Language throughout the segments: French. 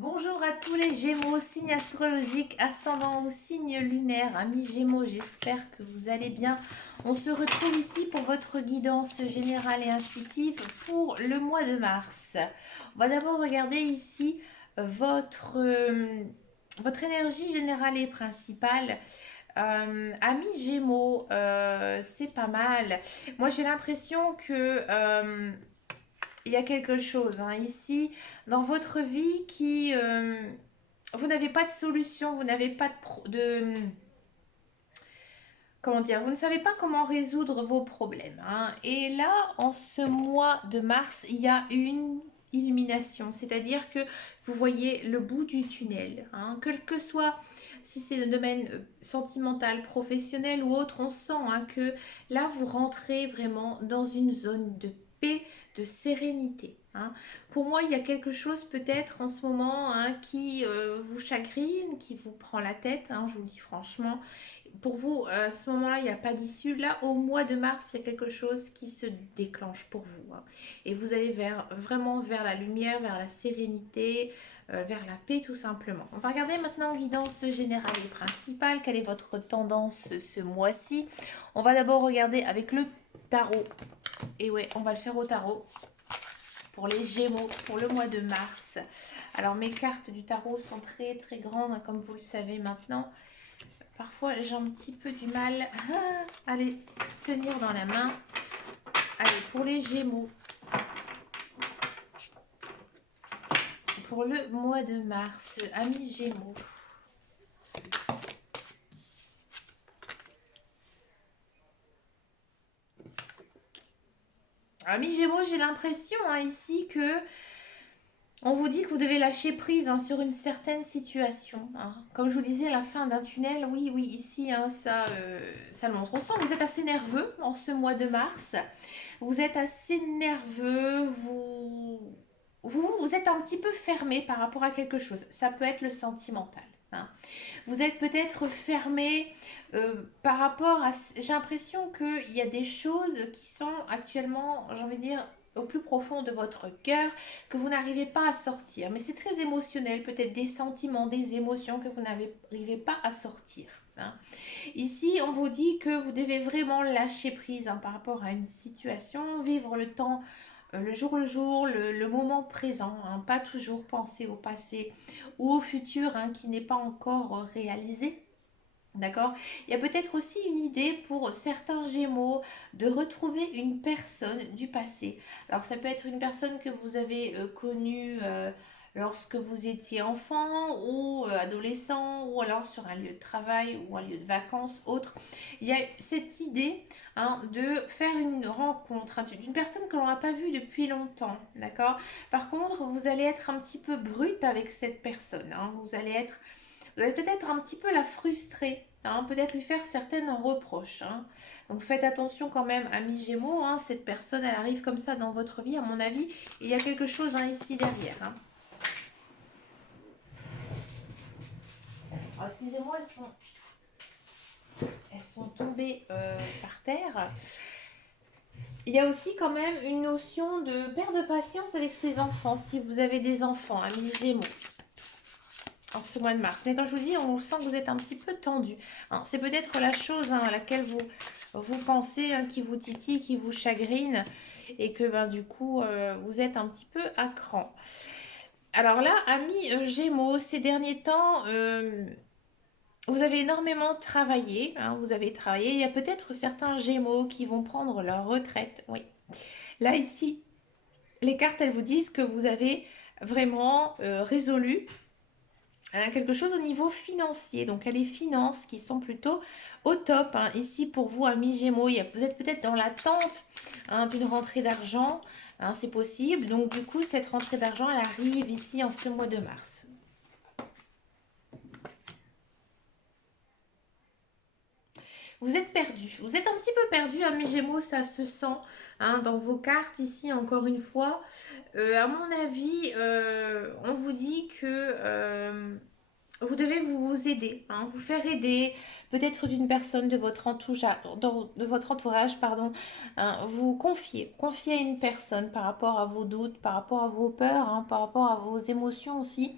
Bonjour à tous les Gémeaux, signe astrologique, ascendant ou signe lunaire, amis Gémeaux, j'espère que vous allez bien. On se retrouve ici pour votre guidance générale et intuitive pour le mois de mars. On va d'abord regarder ici votre énergie générale et principale. Amis Gémeaux, c'est pas mal. Moi j'ai l'impression que il y a quelque chose ici dans votre vie qui vous n'avez pas de solution, vous n'avez pas de comment dire, vous ne savez pas comment résoudre vos problèmes. Et là, en ce mois de mars, il y a une illumination, c'est-à-dire que vous voyez le bout du tunnel, quel que soit si c'est le domaine sentimental, professionnel ou autre, on sent que là vous rentrez vraiment dans une zone de paix, de sérénité. Pour moi, il y a quelque chose peut-être en ce moment qui vous chagrine, qui vous prend la tête, je vous le dis franchement. Pour vous, à ce moment-là, il n'y a pas d'issue. Là, au mois de mars, il y a quelque chose qui se déclenche pour vous. Et vous allez vraiment vers la lumière, vers la sérénité, vers la paix tout simplement. On va regarder maintenant guidance générale et principale. Quelle est votre tendance ce mois-ci? On va d'abord regarder avec le tarot. Et ouais, on va le faire au tarot pour les Gémeaux pour le mois de mars. Alors mes cartes du tarot sont très très grandes, comme vous le savez maintenant. Parfois, j'ai un petit peu du mal à les tenir dans la main. Allez, pour les Gémeaux, pour le mois de mars, amis Gémeaux. Amis Gémeaux, j'ai l'impression ici que on vous dit que vous devez lâcher prise sur une certaine situation. Comme je vous disais, la fin d'un tunnel, oui, oui, ici, ça le montre. On sent que vous êtes assez nerveux en ce mois de mars. Vous êtes assez nerveux, vous êtes un petit peu fermé par rapport à quelque chose. Ça peut être le sentimental. Vous êtes peut-être fermé par rapport à... J'ai l'impression qu'il y a des choses qui sont actuellement, j'ai envie de dire, au plus profond de votre cœur, que vous n'arrivez pas à sortir. Mais c'est très émotionnel, peut-être des sentiments, des émotions que vous n'arrivez pas à sortir. Ici, on vous dit que vous devez vraiment lâcher prise par rapport à une situation, vivre le temps, le jour, le moment présent, pas toujours penser au passé ou au futur qui n'est pas encore réalisé. D'accord. Il y a peut-être aussi une idée pour certains Gémeaux de retrouver une personne du passé. Alors ça peut être une personne que vous avez connue lorsque vous étiez enfant ou adolescent ou alors sur un lieu de travail ou un lieu de vacances autre. Il y a cette idée de faire une rencontre d'une personne que l'on n'a pas vue depuis longtemps. D'accord. Par contre, vous allez être un petit peu brute avec cette personne. Vous allez peut-être un petit peu la frustrer, peut-être lui faire certaines reproches. Donc faites attention quand même, amis Gémeaux, cette personne, elle arrive comme ça dans votre vie, à mon avis, et il y a quelque chose ici derrière. Alors, excusez-moi, elles sont tombées par terre. Il y a aussi quand même une notion de perte de patience avec ses enfants, si vous avez des enfants, amis Gémeaux en ce mois de mars. Mais quand je vous dis, on sent que vous êtes un petit peu tendu. C'est peut-être la chose à laquelle vous pensez, qui vous titille, qui vous chagrine, et que du coup, vous êtes un petit peu à cran. Alors là, amis Gémeaux, ces derniers temps, vous avez énormément travaillé. Vous avez travaillé. Il y a peut-être certains Gémeaux qui vont prendre leur retraite. Oui. Là, ici, les cartes, elles vous disent que vous avez vraiment résolu quelque chose au niveau financier. Donc, il y a les finances qui sont plutôt au top. Ici, pour vous, amis Gémeaux, vous êtes peut-être dans l'attente d'une rentrée d'argent. C'est possible. Donc, du coup, cette rentrée d'argent, elle arrive ici en ce mois de mars. Vous êtes perdu. Vous êtes un petit peu perdu, amis Gémeaux, ça se sent dans vos cartes ici, encore une fois. À mon avis, on vous dit que vous devez vous aider, hein, vous faire aider, peut-être d'une personne de votre entourage, pardon, hein, vous confier à une personne par rapport à vos doutes, par rapport à vos peurs, hein, par rapport à vos émotions aussi,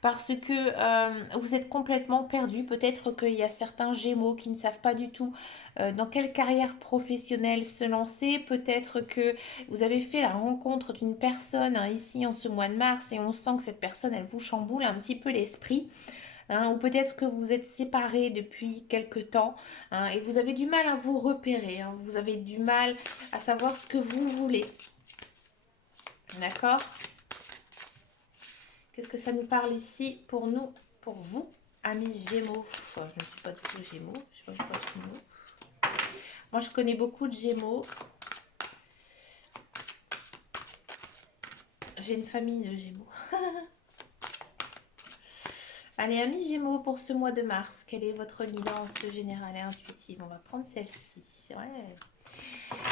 parce que vous êtes complètement perdu. Peut-être qu'il y a certains Gémeaux qui ne savent pas du tout dans quelle carrière professionnelle se lancer. Peut-être que vous avez fait la rencontre d'une personne, hein, ici en ce mois de mars, et on sent que cette personne, elle vous chamboule un petit peu l'esprit, hein, ou peut-être que vous êtes séparés depuis quelque temps, hein, et vous avez du mal à vous repérer, hein, vous avez du mal à savoir ce que vous voulez. D'accord? Qu'est-ce que ça nous parle ici pour nous, pour vous, amis Gémeaux? Enfin, je ne suis pas du tout Gémeaux, je sais pas pourquoi Gémeaux. Moi, je connais beaucoup de Gémeaux. J'ai une famille de Gémeaux. Allez, amis Gémeaux, pour ce mois de mars, quelle est votre guidance générale et intuitive? On va prendre celle-ci. Ouais.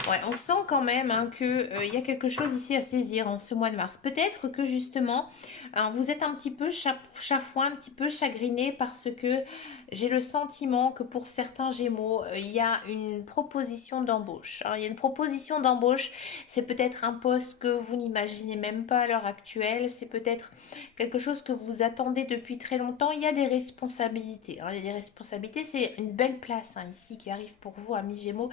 Ouais, on sent quand même, hein, que il y a quelque chose ici à saisir en ce mois de mars. Peut-être que justement, hein, vous êtes un petit peu chafouin, un petit peu chagriné parce que j'ai le sentiment que pour certains Gémeaux, il y a une proposition d'embauche. Alors, il y a une proposition d'embauche, c'est peut-être un poste que vous n'imaginez même pas à l'heure actuelle, c'est peut-être quelque chose que vous attendez depuis très longtemps. Il y a des responsabilités. Alors, il y a des responsabilités, c'est une belle place, hein, ici qui arrive pour vous, amis Gémeaux.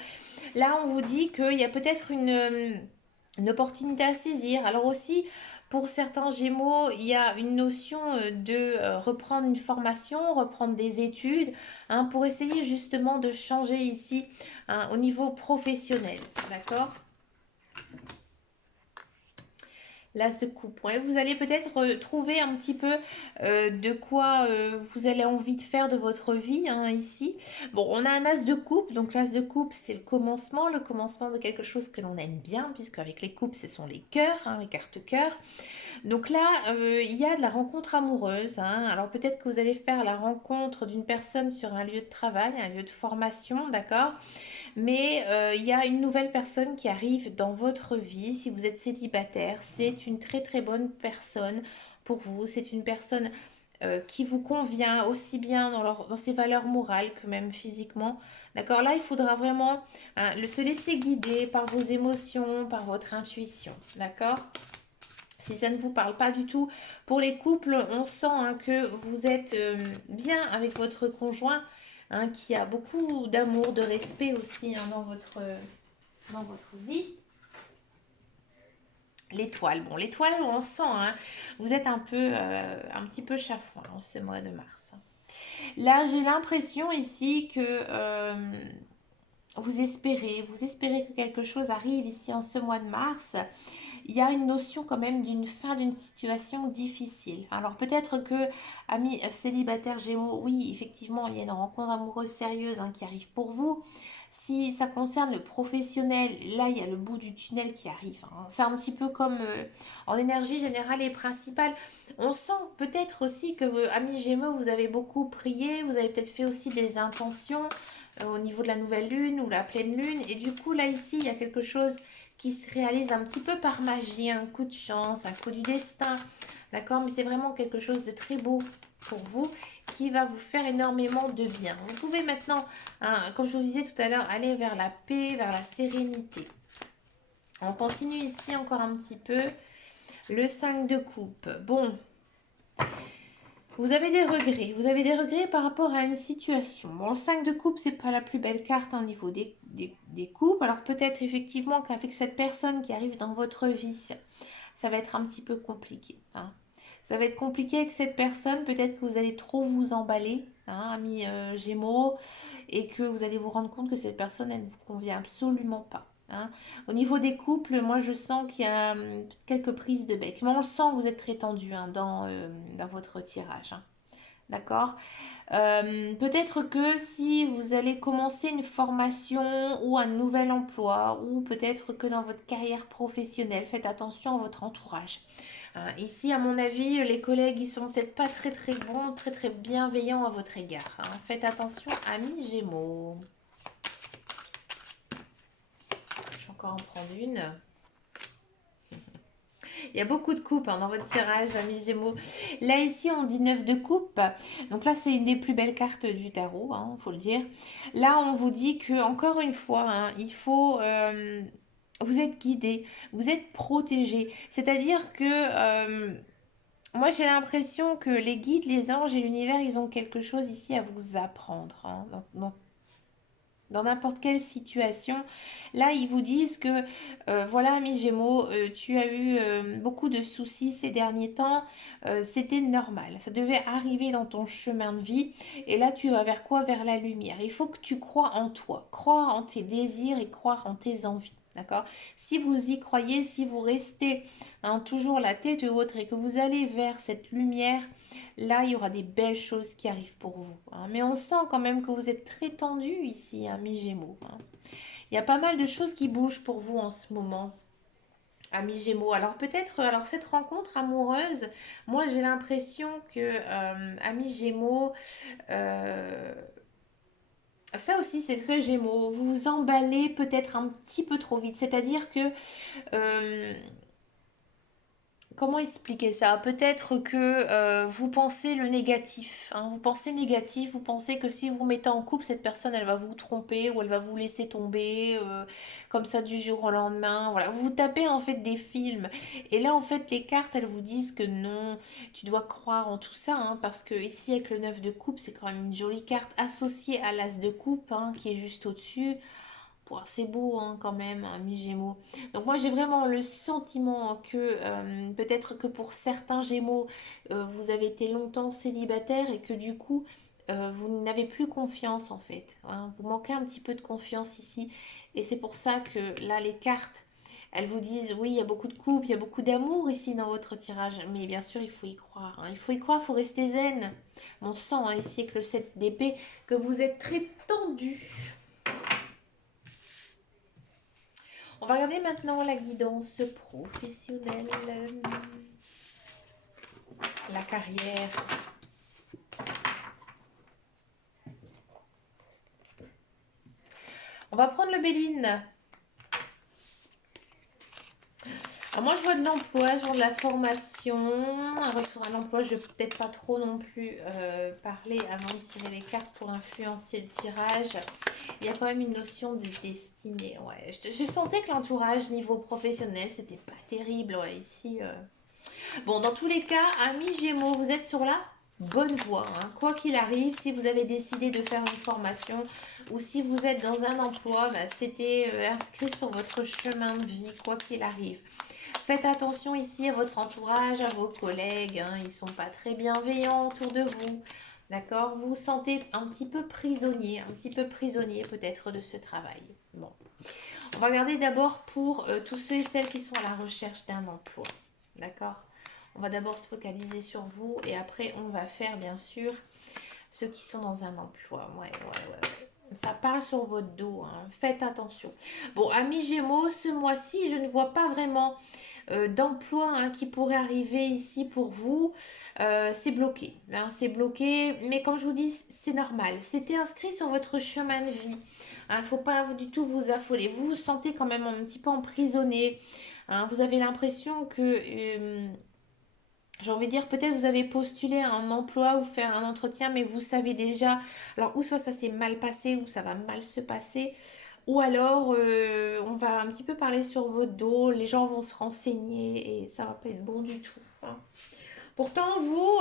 Là, on vous dit qu'il y a peut-être une opportunité à saisir. Alors aussi, pour certains Gémeaux, il y a une notion de reprendre une formation, reprendre des études, hein, pour essayer justement de changer ici, hein, au niveau professionnel. D'accord? L'As de coupe. Ouais, vous allez peut-être trouver un petit peu de quoi vous avez envie de faire de votre vie, hein, ici. Bon, on a un As de coupe, donc l'As de coupe, c'est le commencement de quelque chose que l'on aime bien, puisque avec les coupes, ce sont les cœurs, hein, les cartes cœurs. Donc là, il y a de la rencontre amoureuse, hein. Alors peut-être que vous allez faire la rencontre d'une personne sur un lieu de travail, un lieu de formation, d'accord? Mais il y a une nouvelle personne qui arrive dans votre vie. Si vous êtes célibataire, c'est une très très bonne personne pour vous. C'est une personne qui vous convient aussi bien dans ses valeurs morales que même physiquement. D'accord? Là, il faudra vraiment, hein, se laisser guider par vos émotions, par votre intuition. D'accord? Si ça ne vous parle pas du tout, pour les couples, on sent, hein, que vous êtes bien avec votre conjoint, hein, qui a beaucoup d'amour, de respect aussi, hein, dans votre vie. L'étoile, bon, l'étoile, on sent, hein, vous êtes un petit peu chafouin en ce mois de mars. Là, j'ai l'impression ici que vous espérez que quelque chose arrive ici en ce mois de mars. Il y a une notion quand même d'une fin d'une situation difficile. Alors peut-être que, amis célibataires Gémeaux, oui, effectivement, il y a une rencontre amoureuse sérieuse, hein, qui arrive pour vous. Si ça concerne le professionnel, là, il y a le bout du tunnel qui arrive, hein. C'est un petit peu comme en énergie générale et principale. On sent peut-être aussi que, amis Gémeaux, vous avez beaucoup prié, vous avez peut-être fait aussi des intentions au niveau de la nouvelle lune ou la pleine lune. Et du coup, là, ici, il y a quelque chose qui se réalise un petit peu par magie, un coup de chance, un coup du destin. D'accord? Mais c'est vraiment quelque chose de très beau pour vous qui va vous faire énormément de bien. Vous pouvez maintenant, hein, comme je vous disais tout à l'heure, aller vers la paix, vers la sérénité. On continue ici encore un petit peu. Le 5 de coupe. Bon, vous avez des regrets par rapport à une situation. Bon, le 5 de coupe, c'est pas la plus belle carte, hein, au niveau des coupes. Alors peut-être effectivement qu'avec cette personne qui arrive dans votre vie, ça va être un petit peu compliqué, hein. Ça va être compliqué avec cette personne. Peut-être que vous allez trop vous emballer, hein, amis Gémeaux, et que vous allez vous rendre compte que cette personne, elle ne vous convient absolument pas, hein. Au niveau des couples, moi je sens qu'il y a quelques prises de bec. Mais on le sent, vous êtes très tendu, hein, dans votre tirage, hein. D'accord? Peut-être que si vous allez commencer une formation ou un nouvel emploi, ou peut-être que dans votre carrière professionnelle, faites attention à votre entourage. Ici, à mon avis, les collègues, ils sont peut-être pas très très bons, très très bienveillants à votre égard, hein. Faites attention, amis Gémeaux. Je vais encore en prendre une. Il y a beaucoup de coupes hein, dans votre tirage, amis Gémeaux. Là, ici, on dit 9 de coupe. Donc là, c'est une des plus belles cartes du tarot, hein, faut le dire. Là, on vous dit que, encore une fois, hein, il faut... vous êtes guidé, vous êtes protégé. C'est-à-dire que... moi, j'ai l'impression que les guides, les anges et l'univers, ils ont quelque chose ici à vous apprendre, hein, dans n'importe quelle situation. Là, ils vous disent que, voilà, ami Gémeaux, tu as eu beaucoup de soucis ces derniers temps. C'était normal. Ça devait arriver dans ton chemin de vie. Et là, tu vas vers quoi? Vers la lumière. Il faut que tu crois en toi, croire en tes désirs et croire en tes envies. D'accord? Si vous y croyez, si vous restez hein, toujours la tête haute et que vous allez vers cette lumière, là, il y aura des belles choses qui arrivent pour vous, hein. Mais on sent quand même que vous êtes très tendu ici, hein, mi-gémeaux, hein. Il y a pas mal de choses qui bougent pour vous en ce moment, amis Gémeaux. Alors peut-être, alors cette rencontre amoureuse, moi j'ai l'impression que, amis Gémeaux, euh, ça aussi c'est très Gémeaux, vous vous emballez peut-être un petit peu trop vite. C'est-à-dire que euh, comment expliquer ça? Peut-être que vous pensez le négatif, hein. Vous pensez négatif, vous pensez que si vous mettez en couple, cette personne, elle va vous tromper ou elle va vous laisser tomber comme ça du jour au lendemain. Voilà, vous vous tapez en fait des films. Et là, en fait, les cartes, elles vous disent que non, tu dois croire en tout ça, hein, parce que ici, avec le 9 de coupe, c'est quand même une jolie carte associée à l'as de coupe, hein, qui est juste au-dessus. Pouah, c'est beau hein, quand même, hein, mi-gémeaux. Donc moi j'ai vraiment le sentiment que peut-être que pour certains gémeaux, vous avez été longtemps célibataire et que du coup, vous n'avez plus confiance en fait, hein. Vous manquez un petit peu de confiance ici. Et c'est pour ça que là, les cartes, elles vous disent, oui, il y a beaucoup de couple, il y a beaucoup d'amour ici dans votre tirage. Mais bien sûr, il faut y croire, hein. Il faut y croire, il faut rester zen. On sent hein, ici avec le 7 d'épée que vous êtes très tendu. On va regarder maintenant la guidance professionnelle, la carrière. On va prendre le Béline. Alors moi, je vois de l'emploi, je vois de la formation, un retour à l'emploi. Je ne vais peut-être pas trop non plus parler avant de tirer les cartes pour influencer le tirage. Il y a quand même une notion de destinée. Ouais, je sentais que l'entourage niveau professionnel, c'était pas terrible. Ouais, ici, bon, dans tous les cas, amis Gémeaux, vous êtes sur la bonne voie, hein. Quoi qu'il arrive, si vous avez décidé de faire une formation ou si vous êtes dans un emploi, bah, c'était inscrit sur votre chemin de vie, quoi qu'il arrive. Faites attention ici à votre entourage, à vos collègues, hein, ils ne sont pas très bienveillants autour de vous. D'accord? Vous vous sentez un petit peu prisonnier peut-être de ce travail. Bon, on va regarder d'abord pour tous ceux et celles qui sont à la recherche d'un emploi. D'accord? On va d'abord se focaliser sur vous et après on va faire bien sûr ceux qui sont dans un emploi. Ouais, ouais, ouais. Ça parle sur votre dos, hein. Faites attention. Bon, amis Gémeaux, ce mois-ci, je ne vois pas vraiment d'emploi hein, qui pourrait arriver ici pour vous. C'est bloqué, hein, c'est bloqué. Mais comme je vous dis, c'est normal. C'était inscrit sur votre chemin de vie. Il ne faut pas du tout vous affoler. Vous vous sentez quand même un petit peu emprisonné, hein. Vous avez l'impression que... j'ai envie de dire, peut-être vous avez postulé à un emploi ou fait un entretien, mais vous savez déjà, alors ou soit ça s'est mal passé ou ça va mal se passer, ou alors on va un petit peu parler sur votre dos, les gens vont se renseigner et ça va pas être bon du tout, hein. Pourtant, vous,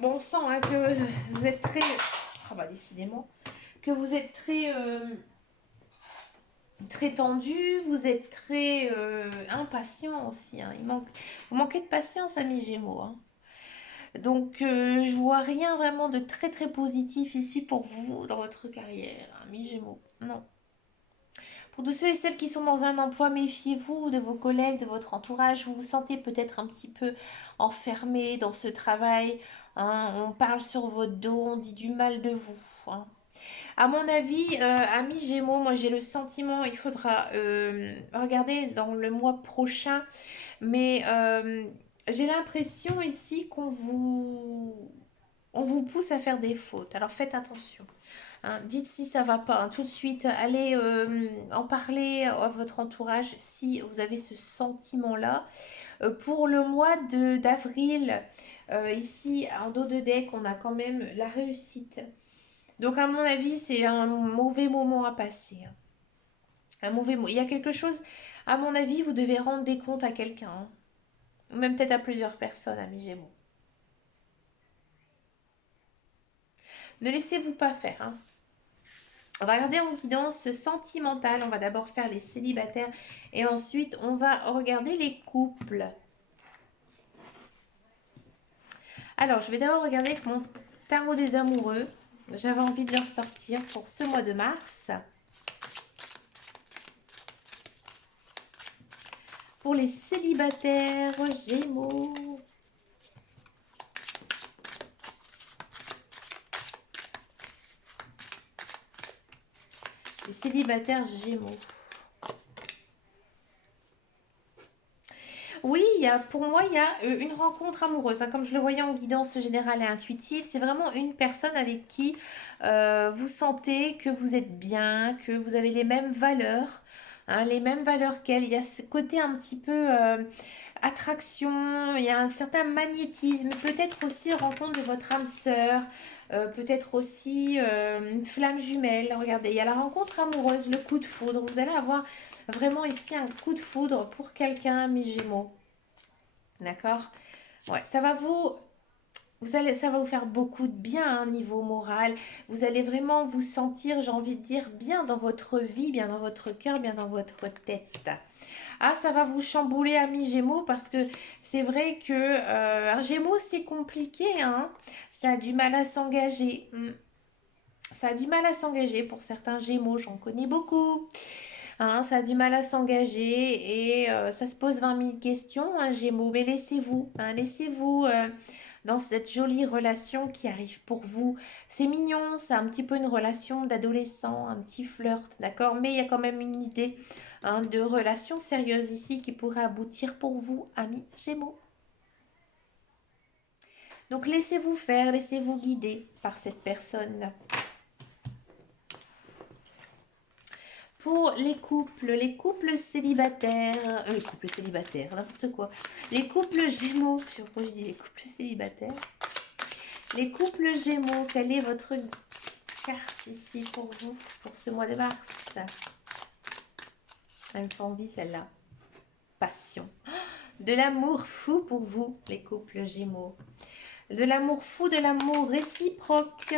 bon, on sent hein, que vous êtes très, ah bah décidément, que vous êtes très, très tendu, vous êtes très impatient aussi, hein. Vous manquez de patience, amis Gémeaux, hein. Donc, je vois rien vraiment de très très positif ici pour vous dans votre carrière, hein, mi-gémeaux. Non. Pour tous ceux et celles qui sont dans un emploi, méfiez-vous de vos collègues, de votre entourage. Vous vous sentez peut-être un petit peu enfermé dans ce travail, hein. On parle sur votre dos, on dit du mal de vous, hein. À mon avis, amis Gémeaux, moi j'ai le sentiment, il faudra regarder dans le mois prochain, mais j'ai l'impression ici on vous pousse à faire des fautes. Alors faites attention. Hein. Dites si ça va pas, hein, tout de suite. Allez en parler à votre entourage si vous avez ce sentiment-là. Pour le mois d'avril, ici en dos de deck, on a quand même la réussite. Donc à mon avis, c'est un mauvais moment à passer. Hein. Un mauvais mot. Il y a quelque chose, à mon avis, vous devez rendre des comptes à quelqu'un. Hein. Ou même peut-être à plusieurs personnes, amis Gémeaux. Ne laissez-vous pas faire. Hein. On va regarder en guidance sentimentale. On va d'abord faire les célibataires et ensuite on va regarder les couples. Alors, je vais d'abord regarder avec mon tarot des amoureux. J'avais envie de le ressortir pour ce mois de mars. Pour les célibataires Gémeaux. Les célibataires Gémeaux. Oui, pour moi, il y a une rencontre amoureuse. Hein, comme je le voyais en guidance générale et intuitive, c'est vraiment une personne avec qui vous sentez que vous êtes bien, que vous avez les mêmes valeurs, hein, les mêmes valeurs qu'elle. Il y a ce côté un petit peu attraction, il y a un certain magnétisme, peut-être aussi rencontre de votre âme sœur. Peut-être aussi une flamme jumelle. Regardez, il y a la rencontre amoureuse, le coup de foudre. Vous allez avoir vraiment ici un coup de foudre pour quelqu'un, mes Gémeaux. D'accord? Ouais, ça va vous faire beaucoup de bien hein, niveau moral. Vous allez vraiment vous sentir, j'ai envie de dire, bien dans votre vie, bien dans votre cœur, bien dans votre tête. Ah, ça va vous chambouler, amis Gémeaux, parce que c'est vrai que un Gémeaux, c'est compliqué, hein. Ça a du mal à s'engager. Ça a du mal à s'engager pour certains Gémeaux, j'en connais beaucoup. Hein, ça a du mal à s'engager et ça se pose 20 000 questions, hein, Gémeaux. Mais laissez-vous, hein, laissez-vous dans cette jolie relation qui arrive pour vous. C'est mignon, c'est un petit peu une relation d'adolescent, un petit flirt, d'accord? Mais il y a quand même une idée hein, de relation sérieuse ici qui pourrait aboutir pour vous, amis Gémeaux. Donc laissez-vous faire, laissez-vous guider par cette personne. Pour les couples célibataires, n'importe quoi. Les couples Gémeaux, je sais pas pourquoi je dis les couples célibataires. Les couples Gémeaux, quelle est votre carte ici pour vous, pour ce mois de mars? Elle me fait envie celle-là. Passion. De l'amour fou pour vous, les couples Gémeaux. De l'amour fou, de l'amour réciproque.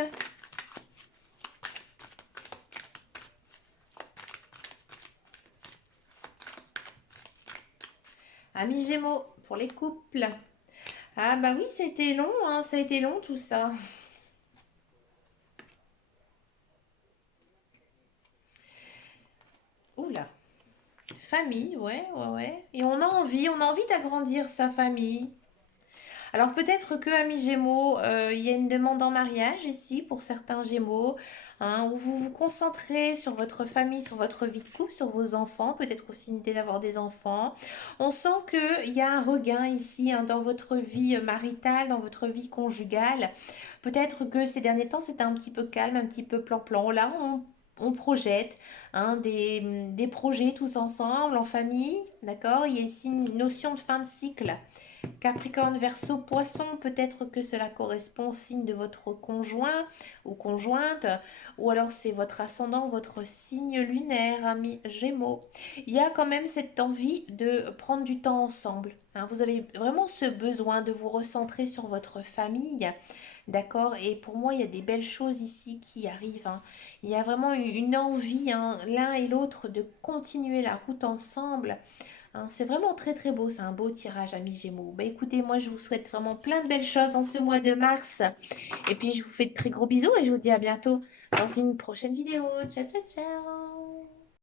Amis Gémeaux, pour les couples. Ah bah oui, c'était long, hein, ça a été long tout ça. Oula. Famille, ouais, ouais, ouais. Et on a envie d'agrandir sa famille. Alors peut-être que, amis Gémeaux, il y a une demande en mariage ici pour certains Gémeaux, hein, où vous vous concentrez sur votre famille, sur votre vie de couple, sur vos enfants, peut-être aussi une idée d'avoir des enfants. On sent qu'il y a un regain ici hein, dans votre vie maritale, dans votre vie conjugale. Peut-être que ces derniers temps, c'était un petit peu calme, un petit peu plan-plan. Là, on projette hein, des projets tous ensemble, en famille, d'accord? Il y a ici une notion de fin de cycle. Capricorne, Verseau, Poisson, peut-être que cela correspond au signe de votre conjoint ou conjointe, ou alors c'est votre ascendant, votre signe lunaire, ami Gémeaux. Il y a quand même cette envie de prendre du temps ensemble. Hein. Vous avez vraiment ce besoin de vous recentrer sur votre famille. D'accord? Et pour moi, il y a des belles choses ici qui arrivent. Hein. Il y a vraiment une envie, hein, l'un et l'autre, de continuer la route ensemble. Hein, c'est vraiment très très beau, c'est un beau tirage, amis Gémeaux. Bah écoutez, moi je vous souhaite vraiment plein de belles choses en ce mois de mars. Et puis je vous fais de très gros bisous et je vous dis à bientôt dans une prochaine vidéo. Ciao ciao ciao.